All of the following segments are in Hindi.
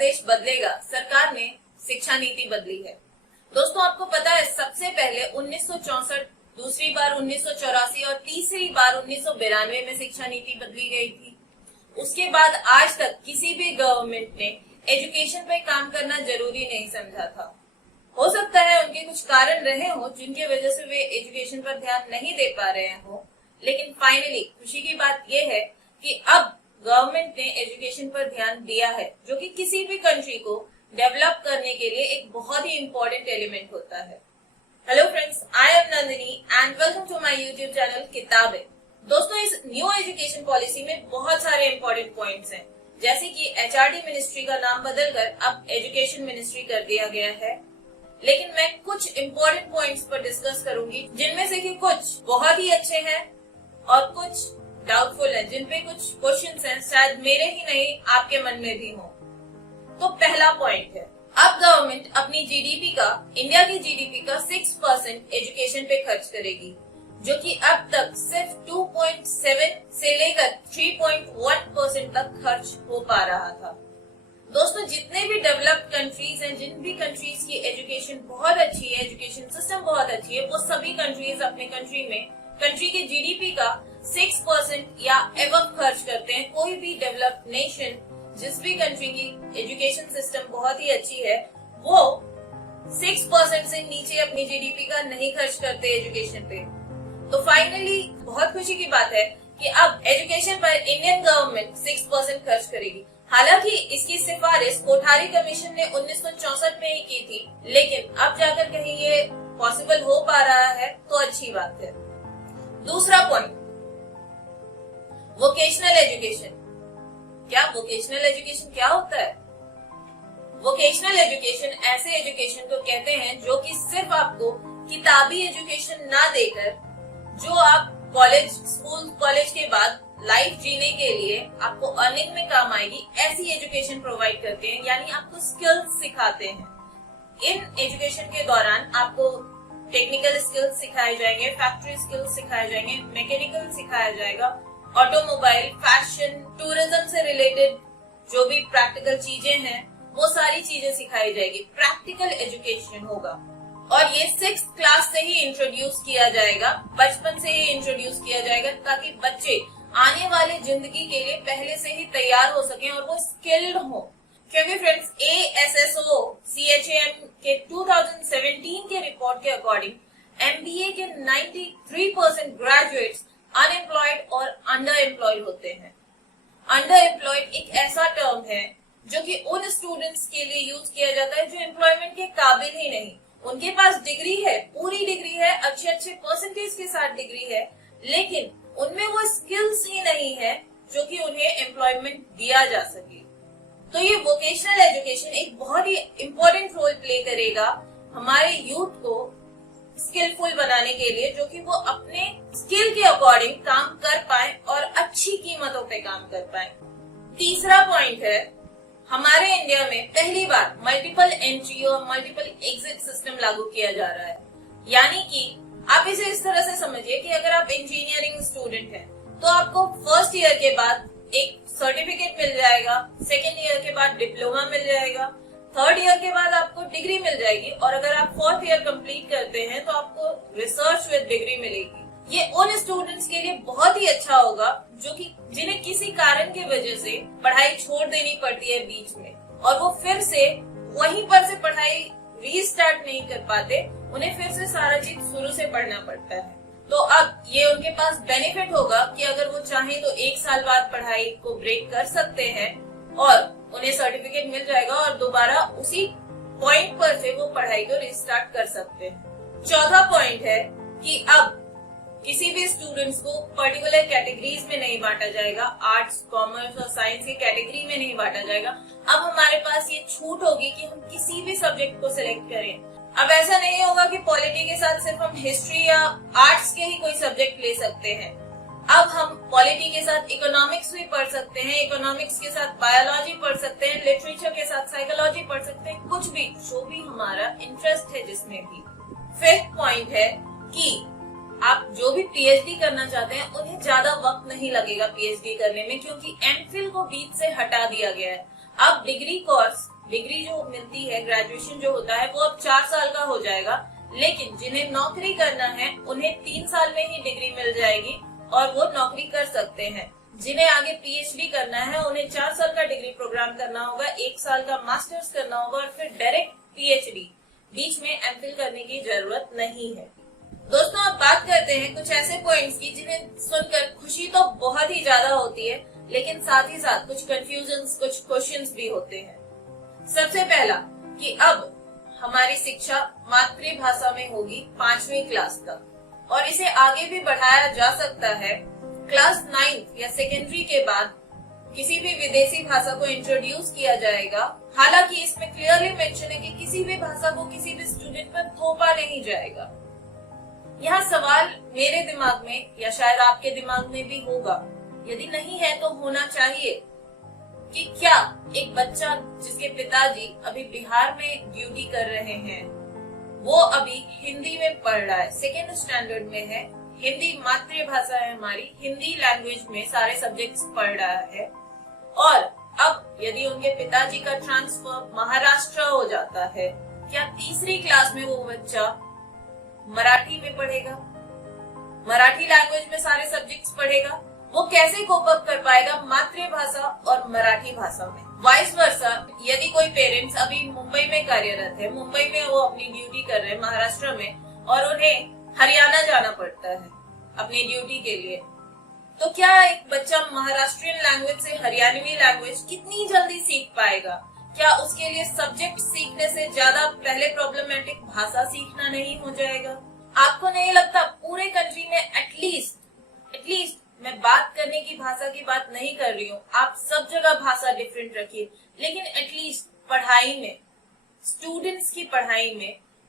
देश बदलेगा, सरकार ने शिक्षा नीति बदली है। दोस्तों, आपको पता है सबसे पहले 1964, दूसरी बार 1984 और तीसरी बार 1992 में शिक्षा नीति बदली गई थी। उसके बाद आज तक किसी भी गवर्नमेंट ने एजुकेशन पे काम करना जरूरी नहीं समझा था। हो सकता है उनके कुछ कारण रहे हो जिनकी वजह से वे एजुकेशन पर ध्यान नहीं दे पा रहे हो, लेकिन फाइनली खुशी की बात यह है कि अब गवर्नमेंट ने एजुकेशन पर ध्यान दिया है, जो कि किसी भी कंट्री को डेवलप करने के लिए एक बहुत ही इम्पोर्टेंट एलिमेंट होता है। Hello friends, I am Nandini and welcome to my YouTube channel किताबें। दोस्तों, इस न्यू एजुकेशन पॉलिसी में बहुत सारे इम्पोर्टेंट पॉइंट्स हैं, जैसे कि एचआरडी मिनिस्ट्री का नाम बदलकर अब एजुकेशन मिनिस्ट्री कर दिया गया है। लेकिन मैं कुछ इम्पोर्टेंट पॉइंट्स पर डिस्कस करूंगी, जिनमें से कि कुछ बहुत ही अच्छे हैं और कुछ डाउटफुल हैं, जिन पे कुछ क्वेश्चंस हैं, शायद मेरे ही नहीं आपके मन में भी हो। तो पहला पॉइंट है, अब गवर्नमेंट अपनी जीडीपी का, इंडिया की जीडीपी का 6% एजुकेशन पे खर्च करेगी, जो कि अब तक सिर्फ 2.7 से लेकर 3.1% तक खर्च हो पा रहा था। दोस्तों, जितने भी डेवलप्ड कंट्रीज हैं, जिन भी कंट्रीज की एजुकेशन बहुत अच्छी है, एजुकेशन सिस्टम बहुत अच्छी है, वो सभी कंट्रीज अपने कंट्री के जीडीपी का 6% या एबव खर्च करते हैं। कोई भी डेवलप्ड नेशन, जिस भी कंट्री की एजुकेशन सिस्टम बहुत ही अच्छी है, वो 6% से नीचे अपनी जीडीपी का नहीं खर्च करते एजुकेशन पे। तो फाइनली बहुत खुशी की बात है कि अब एजुकेशन पर इंडियन गवर्नमेंट 6% खर्च करेगी। हालांकि इसकी सिफारिश कोठारी कमीशन ने 1964 में ही की थी, लेकिन अब जाकर कहीं ये पॉसिबल हो पा रहा है, तो अच्छी बात है। दूसरा पॉइंट, वोकेशनल एजुकेशन। क्या वोकेशनल एजुकेशन क्या होता है? वोकेशनल एजुकेशन ऐसे एजुकेशन को कहते हैं जो कि सिर्फ आपको किताबी एजुकेशन ना देकर, जो आप स्कूल कॉलेज के बाद लाइफ जीने के लिए आपको अर्निंग में काम आएगी, ऐसी एजुकेशन प्रोवाइड करते हैं, यानी आपको स्किल्स सिखाते हैं। इन एजुकेशन के दौरान आपको टेक्निकल स्किल्स सिखाए जाएंगे, फैक्ट्री स्किल्स सिखाए जाएंगे, मैकेनिकल सिखाया जाएगा, ऑटोमोबाइल, फैशन, टूरिज्म से रिलेटेड जो भी प्रैक्टिकल चीजें हैं, वो सारी चीजें सिखाई जाएगी। प्रैक्टिकल एजुकेशन होगा और ये 6th क्लास से ही इंट्रोड्यूस किया जाएगा, बचपन से ही इंट्रोड्यूस किया जाएगा, ताकि बच्चे आने वाले जिंदगी के लिए पहले से ही तैयार हो सकें और वो स्किल्ड हो। क्योंकि फ्रेंड्स, ASSO CHAM के 2017 के रिपोर्ट के अकॉर्डिंग MBA के 93% ग्रेजुएट्स अनएम्प्लॉयड और अंडर एम्प्लॉयड होते हैं। अंडर एम्प्लॉयड एक ऐसा टर्म है जो कि उन स्टूडेंट्स के लिए यूज किया जाता है जो एम्प्लॉयमेंट के काबिल ही नहीं। उनके पास डिग्री है, पूरी डिग्री है, अच्छे परसेंटेज के साथ डिग्री है, लेकिन उनमें वो स्किल्स ही नहीं है जो कि उन्हें एम्प्लॉयमेंट दिया जा सके। तो ये वोकेशनल एजुकेशन एक बहुत ही इम्पोर्टेंट रोल प्ले करेगा हमारे यूथ को स्किलफुल बनाने के लिए, जो कि वो अपने स्किल के अकॉर्डिंग काम कर पाए और अच्छी कीमतों पे काम कर पाए। तीसरा पॉइंट है, हमारे इंडिया में पहली बार मल्टीपल एंट्री और मल्टीपल एग्जिट सिस्टम लागू किया जा रहा है। यानी कि आप इसे इस तरह से समझिए कि अगर आप इंजीनियरिंग स्टूडेंट हैं, तो आपको फर्स्ट ईयर के बाद एक सर्टिफिकेट मिल जाएगा, सेकेंड ईयर के बाद डिप्लोमा मिल जाएगा, थर्ड ईयर के बाद आपको डिग्री मिल जाएगी, और अगर आप फोर्थ ईयर कंप्लीट करते हैं तो आपको रिसर्च विद डिग्री मिलेगी। ये उन स्टूडेंट्स के लिए बहुत ही अच्छा होगा जो कि जिन्हें किसी कारण की वजह से पढ़ाई छोड़ देनी पड़ती है बीच में, और वो फिर से वहीं पर से पढ़ाई रीस्टार्ट नहीं कर पाते, उन्हें फिर से सारा चीज शुरू से पढ़ना पड़ता है। तो अब ये उनके पास बेनिफिट होगा कि अगर वो चाहें तो 1 साल बाद पढ़ाई को ब्रेक कर सकते हैं और उन्हें सर्टिफिकेट मिल जाएगा और दोबारा उसी पॉइंट पर से वो पढ़ाई को रिस्टार्ट कर सकते हैं। चौथा पॉइंट है कि अब किसी भी स्टूडेंट्स को पर्टिकुलर कैटेगरीज में नहीं बांटा जाएगा, आर्ट्स, कॉमर्स और साइंस की कैटेगरी में नहीं बांटा जाएगा। अब हमारे पास ये छूट होगी कि हम किसी भी सब्जेक्ट को सिलेक्ट करें। अब ऐसा नहीं होगा कि पॉलिटी के साथ सिर्फ हम हिस्ट्री या आर्ट्स के ही कोई सब्जेक्ट ले सकते हैं। अब हम पॉलिटी के साथ इकोनॉमिक्स भी पढ़ सकते हैं, इकोनॉमिक्स के साथ बायोलॉजी पढ़ सकते हैं, लिटरेचर के साथ साइकोलॉजी पढ़ सकते हैं, कुछ भी जो भी हमारा इंटरेस्ट है जिसमें भी। फिफ्थ पॉइंट है कि आप जो भी पीएचडी करना चाहते हैं उन्हें ज्यादा वक्त नहीं लगेगा पीएचडी करने में, क्योंकि एमफिल को बीच से हटा दिया गया है। अब डिग्री जो मिलती है, ग्रेजुएशन जो होता है वो अब 4 साल का हो जाएगा, लेकिन जिन्हें नौकरी करना है उन्हें 3 साल में ही डिग्री मिल जाएगी और वो नौकरी कर सकते हैं। जिन्हें आगे पीएचडी करना है उन्हें 4 साल का डिग्री प्रोग्राम करना होगा, 1 साल का मास्टर्स करना होगा और फिर डायरेक्ट पीएचडी, बीच में एमफिल करने की जरूरत नहीं है। दोस्तों, अब बात करते हैं कुछ ऐसे पॉइंट्स की जिन्हें सुनकर खुशी तो बहुत ही ज्यादा होती है, लेकिन साथ ही साथ कुछ कंफ्यूजन्स, कुछ क्वेश्चंस भी होते हैं। सबसे पहला कि अब हमारी शिक्षा मातृभाषा में होगी 5वीं क्लास तक और इसे आगे भी बढ़ाया जा सकता है। क्लास 9 या सेकेंडरी के बाद किसी भी विदेशी भाषा को इंट्रोड्यूस किया जाएगा। हालांकि इसमें क्लियरली मेंशन है कि किसी भी भाषा को किसी भी स्टूडेंट पर थोपा नहीं जाएगा। यहाँ सवाल मेरे दिमाग में या शायद आपके दिमाग में भी होगा, यदि नहीं है तो होना चाहिए, कि क्या एक बच्चा जिसके पिताजी अभी बिहार में ड्यूटी कर रहे हैं, वो अभी हिंदी में पढ़ रहा है, 2nd स्टैंडर्ड में है, हिंदी मातृभाषा है हमारी, हिंदी लैंग्वेज में सारे सब्जेक्ट्स पढ़ रहा है, और अब यदि उनके पिताजी का ट्रांसफर महाराष्ट्र हो जाता है, क्या 3री क्लास में वो बच्चा मराठी में पढ़ेगा, मराठी लैंग्वेज में सारे सब्जेक्ट्स पढ़ेगा? वो कैसे कोप अप कर पाएगा मातृभाषा और मराठी भाषा में? वाइस वर्सा, यदि कोई पेरेंट्स अभी मुंबई में कार्यरत है, मुंबई में वो अपनी ड्यूटी कर रहे हैं महाराष्ट्र में, और उन्हें हरियाणा जाना पड़ता है अपनी ड्यूटी के लिए, तो क्या एक बच्चा महाराष्ट्रियन लैंग्वेज से हरियाणवी लैंग्वेज कितनी जल्दी सीख पाएगा? क्या उसके लिए सब्जेक्ट सीखने से ज्यादा पहले प्रॉब्लमेटिक भाषा सीखना नहीं हो जाएगा? आपको नहीं लगता पूरे कंट्री में एटलीस्ट मैं बात करने की भाषा की बात नहीं कर रही हूँ, आप सब जगह भाषा डिफरेंट रखिए, लेकिन एटलीस्ट पढ़ाई में, स्टूडेंट्स की पढ़ाई में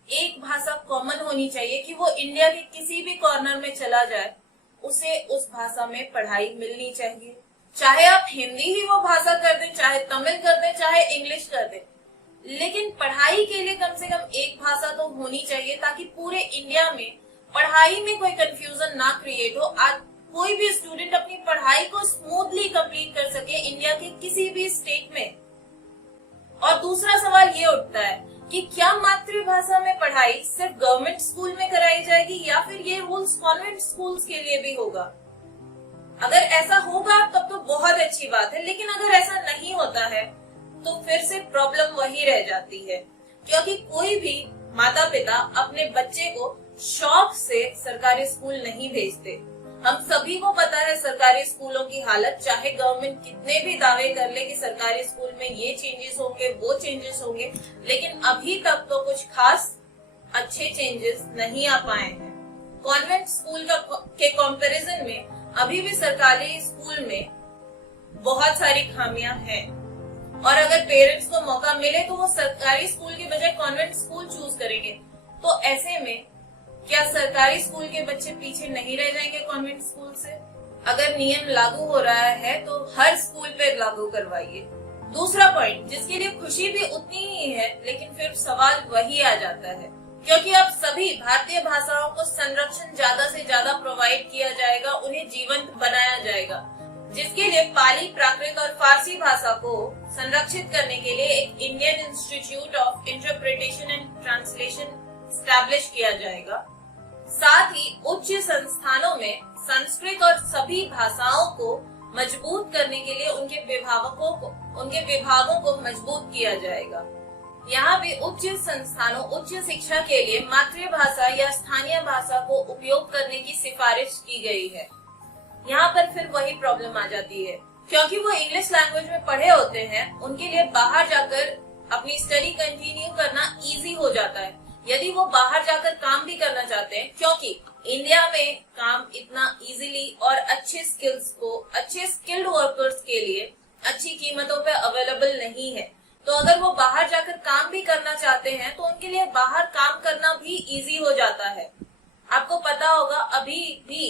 एक भाषा कॉमन होनी चाहिए कि वो इंडिया के किसी भी कॉर्नर में चला जाए, उसे उस भाषा में पढ़ाई मिलनी चाहिए। चाहे आप हिंदी ही वो भाषा कर दें, चाहे तमिल कर दें, चाहे इंग्लिश कर दें, लेकिन पढ़ाई के लिए कम से कम एक भाषा तो होनी चाहिए, ताकि पूरे इंडिया में पढ़ाई में कोई कंफ्यूजन ना क्रिएट हो। आज कोई भी स्टूडेंट अपनी पढ़ाई को स्मूथली कंप्लीट कर सके इंडिया के किसी भी स्टेट में। और दूसरा सवाल ये उठता है कि क्या मातृभाषा में पढ़ाई सिर्फ गवर्नमेंट स्कूल में कराई जाएगी या फिर ये रूल्स कॉन्वेंट स्कूल्स के लिए भी होगा? अगर ऐसा होगा तब तो बहुत अच्छी बात है, लेकिन अगर ऐसा नहीं होता है तो फिर से प्रॉब्लम वही रह जाती है, क्योंकि कोई भी माता पिता अपने बच्चे को शौक से सरकारी स्कूल नहीं भेजते। हम सभी को पता है सरकारी स्कूलों की हालत, चाहे गवर्नमेंट कितने भी दावे कर ले कि सरकारी स्कूल में ये चेंजेस होंगे, वो चेंजेस होंगे, लेकिन अभी तक तो कुछ खास अच्छे चेंजेस नहीं आ पाए हैं। कॉन्वेंट स्कूल के कंपैरिजन में अभी भी सरकारी स्कूल में बहुत सारी खामियां हैं, और अगर पेरेंट्स को मौका मिले तो वो सरकारी स्कूल के बजाय कॉन्वेंट स्कूल चूज करेंगे। तो ऐसे में क्या सरकारी स्कूल के बच्चे पीछे नहीं रह जाएंगे कॉन्वेंट स्कूल से? अगर नियम लागू हो रहा है तो हर स्कूल पे लागू करवाइए। दूसरा पॉइंट जिसके लिए खुशी भी उतनी ही है, लेकिन फिर सवाल वही आ जाता है, क्योंकि अब सभी भारतीय भाषाओं को संरक्षण ज्यादा से ज्यादा प्रोवाइड किया जाएगा, उन्हें जीवंत बनाया जाएगा, जिसके लिए पाली, प्राकृत और फारसी भाषा को संरक्षित करने के लिए एक Indian institute of interpretation and translation establish किया जाएगा। साथ ही उच्च संस्थानों में संस्कृत और सभी भाषाओं को मजबूत करने के लिए उनके विभागों को मजबूत किया जाएगा। यहाँ भी उच्च संस्थानों, उच्च शिक्षा के लिए मातृभाषा या स्थानीय भाषा को उपयोग करने की सिफारिश की गई है। यहाँ पर फिर वही प्रॉब्लम आ जाती है, क्योंकि वो इंग्लिश लैंग्वेज में पढ़े होते हैं, उनके लिए बाहर जाकर अपनी स्टडी कंटिन्यू करना इजी हो जाता है। यदि वो बाहर जाकर काम भी करना चाहते हैं, क्योंकि इंडिया में काम इतना इजीली और अच्छे स्किल्ड वर्कर्स के लिए अच्छी कीमतों पे अवेलेबल नहीं है, तो अगर वो बाहर जाकर काम भी करना चाहते हैं तो उनके लिए बाहर काम करना भी इजी हो जाता है। आपको पता होगा अभी भी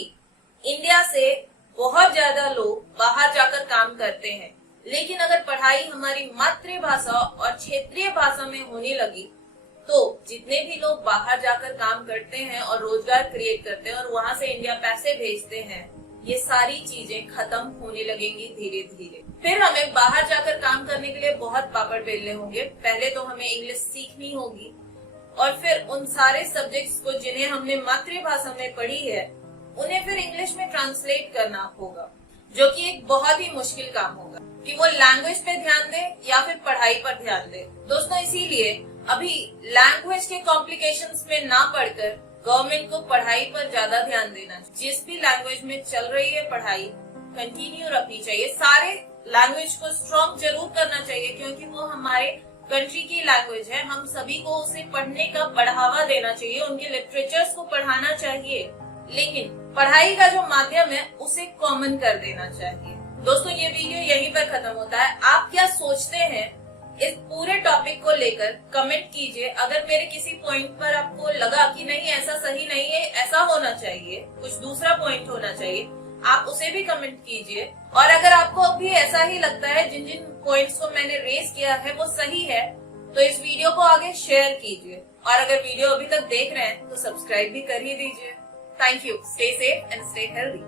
इंडिया से बहुत ज्यादा लोग बाहर जाकर काम करते हैं, लेकिन अगर पढ़ाई हमारी मातृभाषा और क्षेत्रीय भाषा में होने लगी तो जितने भी लोग बाहर जाकर काम करते हैं और रोजगार क्रिएट करते हैं और वहां से इंडिया पैसे भेजते हैं, ये सारी चीजें खत्म होने लगेंगी धीरे धीरे। फिर हमें बाहर जाकर काम करने के लिए बहुत पापड़ बेलने होंगे। पहले तो हमें इंग्लिश सीखनी होगी और फिर उन सारे सब्जेक्ट्स को जिन्हें हमने मातृभाषा में पढ़ी है उन्हें फिर इंग्लिश में ट्रांसलेट करना होगा, जो कि एक बहुत ही मुश्किल काम होगा कि वो लैंग्वेज पे ध्यान दे या फिर पढ़ाई पर ध्यान दे। दोस्तों, इसीलिए अभी लैंग्वेज के कॉम्प्लिकेशंस में ना पढ़कर गवर्नमेंट को पढ़ाई पर ज्यादा ध्यान देना चाहिए। जिस भी लैंग्वेज में चल रही है पढ़ाई कंटिन्यू रखनी चाहिए। सारे लैंग्वेज को स्ट्रॉन्ग जरूर करना चाहिए क्योंकि वो हमारे कंट्री की लैंग्वेज है। हम सभी को उसे पढ़ने का बढ़ावा देना चाहिए, उनके लिटरेचर्स को पढ़ाना चाहिए, लेकिन पढ़ाई का जो माध्यम है उसे कॉमन कर देना चाहिए। दोस्तों, ये वीडियो यहीं पर खत्म होता है। आप क्या सोचते हैं इस पूरे टॉपिक को लेकर कमेंट कीजिए। अगर मेरे किसी पॉइंट पर आपको लगा कि नहीं ऐसा सही नहीं है, ऐसा होना चाहिए, कुछ दूसरा पॉइंट होना चाहिए, आप उसे भी कमेंट कीजिए। और अगर आपको भी ऐसा ही लगता है जिन जिन पॉइंट्स को मैंने रेज किया है वो सही है, तो इस वीडियो को आगे शेयर कीजिए। और अगर वीडियो अभी तक देख रहे हैं तो सब्सक्राइब भी कर ही दीजिए। Thank you. Stay safe and stay healthy.